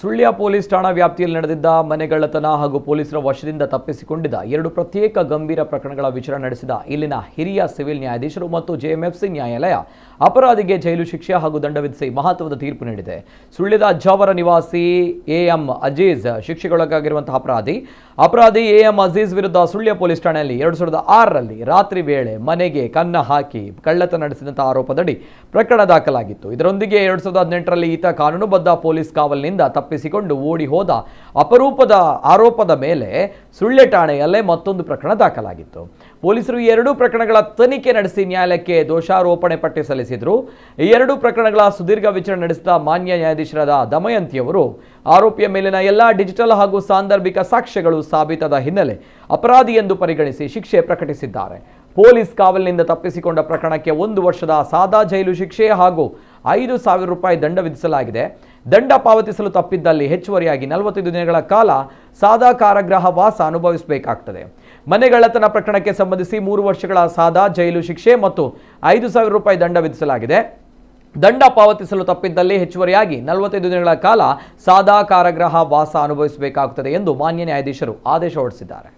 Sullia police ಠಾಣಾ ವ್ಯಾಪ್ತಿಯಲ್ಲಿ ನಡೆದಿದ್ದ ಮನೆಗಳ್ಳತನ ಹಾಗೂ ಪೊಲೀಸರ ವಶದಿಂದ ತಪ್ಪಿಸಿಕೊಂಡಿದ್ದ 2 ಪ್ರತ್ಯೇಕ ಗಂಭೀರ ಪ್ರಕರಣಗಳ ವಿಚಾರಣೆ ನಡೆಸಿದ ಇಲ್ಲಿನ ಹಿರಿಯ ಸಿವಿಲ್ ನ್ಯಾಯಾಧೀಶರು ಮತ್ತು ಜೆಎಂಎಫ್ಸಿ ನ್ಯಾಯಾಲಯ ಅಪರಾಧಿಗೆ ಜೈಲು ಶಿಕ್ಷೆ ಹಾಗೂ ದಂಡ ವಿಧಿಸಿ ಮಹತ್ವದ ತೀರ್ಪು ನೀಡಿದೆ. ಸುಳ್ಯದ ಅಜ್ಜಾವರ ನಿವಾಸಿ ಎಎಂ ಅಜೀಜ್ ಶಿಕ್ಷೆಗೊಳಗಾಗಿರುವಂತಹ ಅಪರಾಧಿ ಎಎಂ ಅಜೀಜ್ ವಿರುದ್ಧ ಸುಳ್ಯ ಪೊಲೀಸ್ ಠಾಣೆಯಲ್ಲಿ 2006ರಲ್ಲಿ ರಾತ್ರಿ ವೇಳೆ ಮನೆಗೆ ಕನ್ನ ಹಾಕಿ ಕಳ್ಳತನ ನಡೆಸಿದಂತಹ ಆರೋಪದಡಿ ಪ್ರಕರಣ ದಾಖಲಾಗಿತ್ತು. ಇದರೊಂದಿಗೆ 2018ರಲ್ಲಿ ಈತ ಕಾನೂನುಬದ್ಧ ಪೊಲೀಸ್ ಕಾವಲಿನಿಂದ ತಪ್ಪಿಸಿಕೊಂಡು ಓಡಿ ಹೋದ ಅಪರೂಪದ ಆರೋಪದ ಮೇಲೆ ಸುಳ್ಯ ಠಾಣೆಯಲ್ಲೇ ಮತ್ತೊಂದು ಪ್ರಕರಣ ದಾಖಲಾಗಿತ್ತು. ಪೊಲೀಸರು ಈ 2 ಪ್ರಕರಣಗಳ ತನಿಖೆ ನಡೆಸಿ ನ್ಯಾಯಾಲಯಕ್ಕೆ ದೋಷಾರೋಪಣೆ ಪಟ್ಟಿ ಸಲ್ಲಿಸಿದ್ರು. ಈ 2 ಪ್ರಕರಣಗಳ ಸುದೀರ್ಘ ವಿಚಾರಣೆ ನಡೆಸಿದ ಮಾನ್ಯ ನ್ಯಾಯಾಧೀಶರಾದ ದಮಯಂತಿಯವರು ಆರೋಪಿಯ ಮೇಲಿನ ಎಲ್ಲಾ ಡಿಜಿಟಲ್ ಹಾಗೂ ಸಾಂದರ್ಭಿಕ ಸಾಕ್ಷ್ಯಗಳು ಸಾಬೀತಾದ ಹಿನ್ನೆಲೆ ಅಪರಾಧಿ ಎಂದು ಪರಿಗಣಿಸಿ ಶಿಕ್ಷೆ ಪ್ರಕಟಿಸಿದ್ದಾರೆ. ಪೊಲೀಸ್ ಕಾವಲಿನಿಂದ ತಪ್ಪಿಸಿಕೊಂಡ ಪ್ರಕರಣಕ್ಕೆ 1 ವರ್ಷದ ಸಾದಾ ಜೈಲು ಶಿಕ್ಷೆ ಹಾಗೂ 5,000 ರೂಪಾಯಿ ದಂಡ ವಿಧಿಸಲಾಗಿದೆ. ದಂಡ ಪಾವತಿಸಲು ತಪ್ಪಿದ್ದಲ್ಲಿ ಹೆಚ್ಚುವರಿಯಾಗಿ 45 ದಿನಗಳ ಕಾಲ ಸಾದಾ ಕಾರಾಗೃಹ ವಾಸ ಅನುಭವಿಸಬೇಕಾಗುತ್ತದೆ. ಮನೆಗಳ್ಳತನ ಪ್ರಕರಣಕ್ಕೆ ಸಂಬಂಧಿಸಿ 3 ವರ್ಷಗಳ ಸಾದಾ ಜೈಲು ಶಿಕ್ಷೆ ಮತ್ತು 5,000 ರೂಪಾಯಿ ದಂಡ ವಿಧಿಸಲಾಗಿದೆ. ದಂಡ ಪಾವತಿಸಲು ತಪ್ಪಿದ್ದಲ್ಲಿ ಹೆಚ್ಚುವರಿಯಾಗಿ 45 ದಿನಗಳ ಕಾಲ ಸಾದಾ ಕಾರಾಗೃಹ ವಾಸ ಅನುಭವಿಸಬೇಕಾಗುತ್ತದೆ ಎಂದು ಮಾನ್ಯ ನ್ಯಾಯಾಧೀಶರು ಆದೇಶ ಹೊರಡಿಸಿದ್ದಾರೆ.